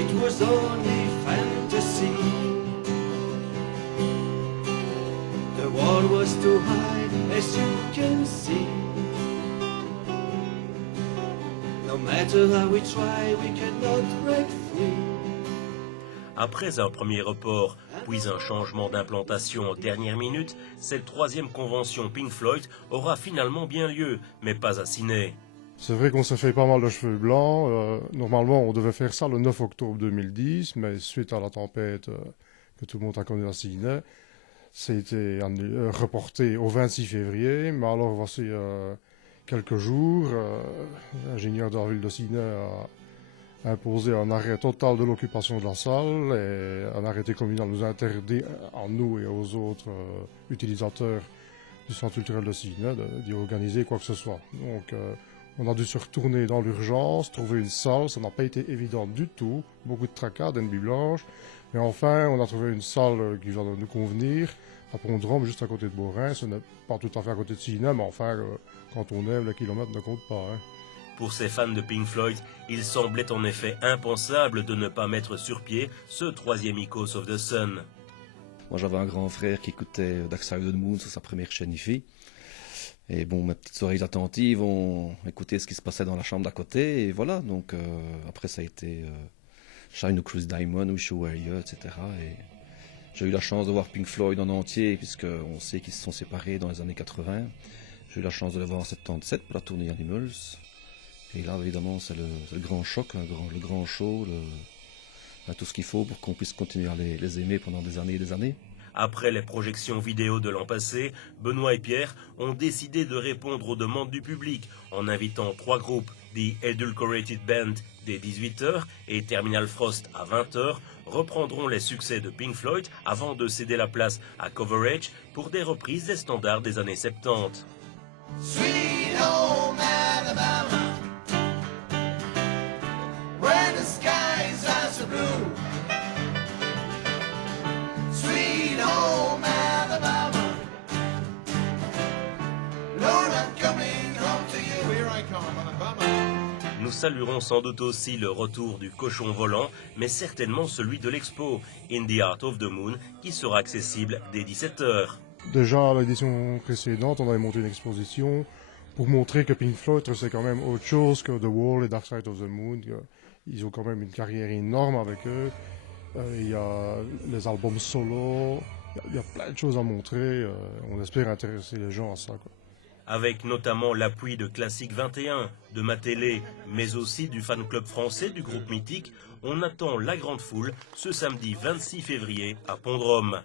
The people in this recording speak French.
it was only fantasy. The wall was too high, as you can see. No matter how we try, we cannot break free. Après un premier report, puis un changement d'implantation en dernière minute, cette troisième convention Pink Floyd aura finalement bien lieu, mais pas à Sydney. C'est vrai qu'on s'est fait pas mal de cheveux blancs. Normalement, on devait faire ça le 9 octobre 2010, mais suite à la tempête que tout le monde a connue à Sydney, ça a été reporté au 26 février. Mais alors, voici quelques jours, l'ingénieur de la ville de Sydney a imposé un arrêt total de l'occupation de la salle et un arrêté communal nous interdit, à nous et aux autres utilisateurs du centre culturel de Sydney, d'y organiser quoi que ce soit. Donc, on a dû se retourner dans l'urgence, trouver une salle, ça n'a pas été évident du tout, beaucoup de tracas, d'ennemis blanches, mais enfin on a trouvé une salle qui va nous convenir, à Pont-de-Rome, juste à côté de Beaurain, ce n'est pas tout à fait à côté de Sydney, mais enfin quand on aime, les kilomètres ne comptent pas. Hein. Pour ces fans de Pink Floyd, il semblait en effet impensable de ne pas mettre sur pied ce troisième Echoes of the Sun. Moi j'avais un grand frère qui écoutait Dark Side of the Moon sur sa première chaîne IFI. Et bon, mes petites oreilles attentives ont écouté ce qui se passait dans la chambre d'à côté, et voilà, donc après ça a été Shine of Chris Diamond, Wish You Were Here, etc. Et j'ai eu la chance de voir Pink Floyd en entier, puisqu'on sait qu'ils se sont séparés dans les années 80. J'ai eu la chance de les voir en 77 pour la tournée Animals. Et là, évidemment, c'est le grand choc, le grand show, tout ce qu'il faut pour qu'on puisse continuer à les aimer pendant des années et des années. Après les projections vidéo de l'an passé, Benoît et Pierre ont décidé de répondre aux demandes du public en invitant trois groupes, The Adulterated Band dès 18h et Terminal Frost à 20h, reprendront les succès de Pink Floyd avant de céder la place à Coverage pour des reprises des standards des années 70. Sweet home Alabama, where the skies are so blue. Sweet home Alabama, Lord, I'm coming home to you. Here I come, Alabama. Nous saluerons sans doute aussi le retour du cochon volant, mais certainement celui de l'expo, In the Heart of the Moon, qui sera accessible dès 17h. Déjà, à l'édition précédente, on avait monté une exposition pour montrer que Pink Floyd, c'est quand même autre chose que The Wall et Dark Side of the Moon. Ils ont quand même une carrière énorme avec eux. Il y a les albums solo, il y a plein de choses à montrer. On espère intéresser les gens à ça, quoi. Avec notamment l'appui de Classique 21, de ma télé, mais aussi du fan club français du groupe mythique, on attend la grande foule ce samedi 26 février à Pont-de-Rome.